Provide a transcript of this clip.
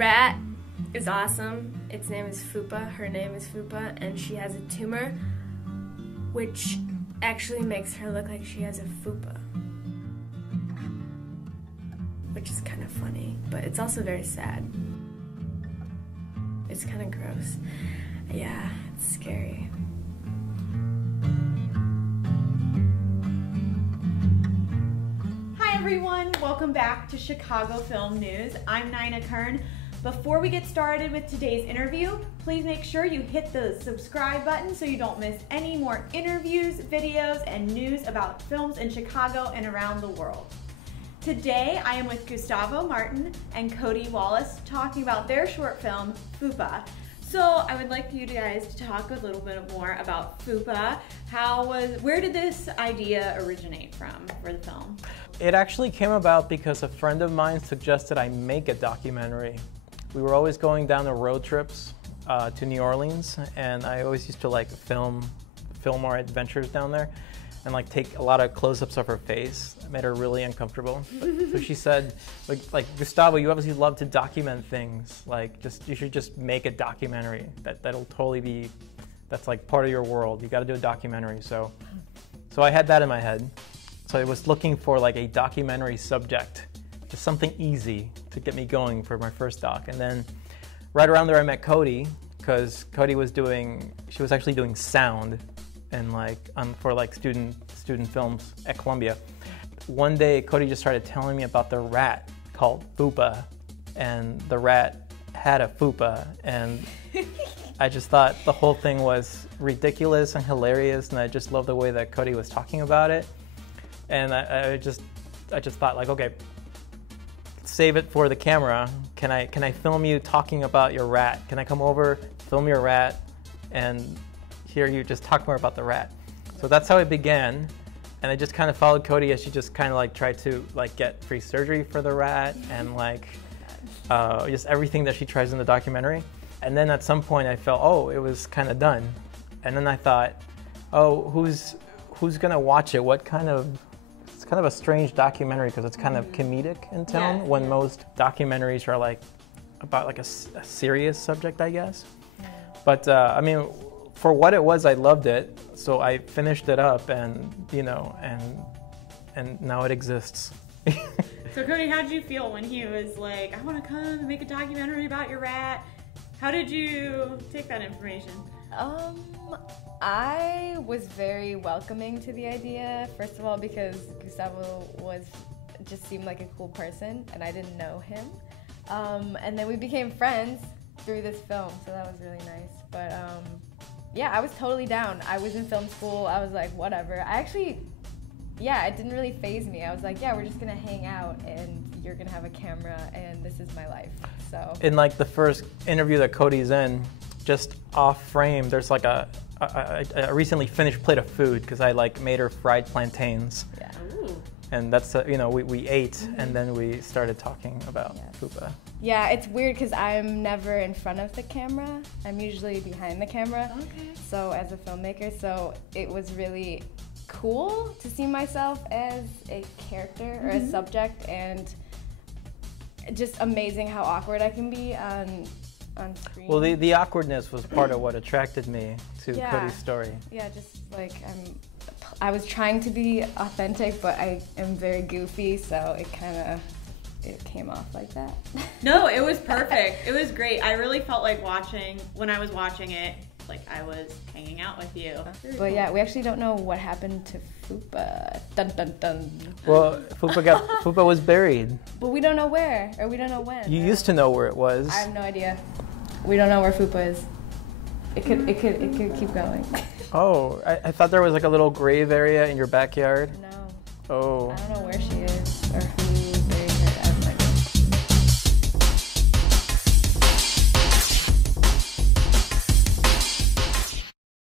rat is awesome. Its name is FUPA. Her name is FUPA, and she has a tumor, which actually makes her look like she has a FUPA. Which is kind of funny, but it's also very sad. It's kind of gross. Yeah, it's scary. Hi everyone, welcome back to Chicago Film News. I'm Nina Kern. Before we get started with today's interview, please make sure you hit the subscribe button so you don't miss any more interviews, videos, and news about films in Chicago and around the world. Today, I am with Gustavo Martin and Cody Wallace talking about their short film, FUPA. So I would like for you guys to talk a little bit more about FUPA. Where did this idea originate from for the film? It actually came about because a friend of mine suggested I make a documentary. We were always going down the road trips to New Orleans, and I always used to like film our adventures down there and like take a lot of close-ups of her face. It made her really uncomfortable. So she said, like Gustavo, you obviously love to document things. You should just make a documentary that'll totally be, that's like part of your world. You got to do a documentary. So I had that in my head. So I was looking for like a documentary subject, just something easy to get me going for my first doc. And then right around there I met Cody, because Cody was actually doing sound and for like student films at Columbia. One day Cody just started telling me about the rat called FUPA, and the rat had a FUPA, and I just thought the whole thing was ridiculous and hilarious, and I just loved the way that Cody was talking about it. And I just thought, like, okay, save it for the camera. Can I film you talking about your rat? Can I come over, film your rat, and hear you just talk more about the rat? So that's how it began. And I just kind of followed Cody as she just kind of like tried to like get free surgery for the rat and like just everything that she tries in the documentary. And then at some point I felt, oh, it was kind of done. And then I thought, oh, who's gonna watch it? It's kind of a strange documentary because it's kind of comedic in tone, when most documentaries are like about like a serious subject, I guess. But I mean, for what it was, I loved it. So I finished it up, and and now it exists. So Cody, how did you feel when he was like, I want to come and make a documentary about your rat? How did you take that information? I was very welcoming to the idea, first of all, because Gustavo just seemed like a cool person, and I didn't know him. And then we became friends through this film, so that was really nice. But yeah, I was totally down. I was in film school. I was like, whatever. It didn't really faze me. I was like, yeah, we're just gonna hang out, and you're gonna have a camera, and this is my life. So in like the first interview that Cody's in, just off frame, there's like a recently finished plate of food because I like made her fried plantains. Yeah. Ooh. And that's we ate, and then we started talking about FUPA. Yeah, it's weird because I'm never in front of the camera. I'm usually behind the camera. Okay. So as a filmmaker, so it was really cool to see myself as a character or a subject, and just amazing how awkward I can be on screen. Well, the awkwardness was part of what attracted me to Cody's story. Yeah, just like I was trying to be authentic, but I am very goofy, so it came off like that. No, it was perfect. It was great. I really felt like when I was watching it, like I was hanging out with you. But yeah, we actually don't know what happened to FUPA. Dun dun dun. Well, FUPA was buried. But we don't know where, or we don't know when. You used to know where it was. I have no idea. We don't know where FUPA is. It could keep going. Oh, I thought there was like a little grave area in your backyard. No. Oh. I don't know where she is or who.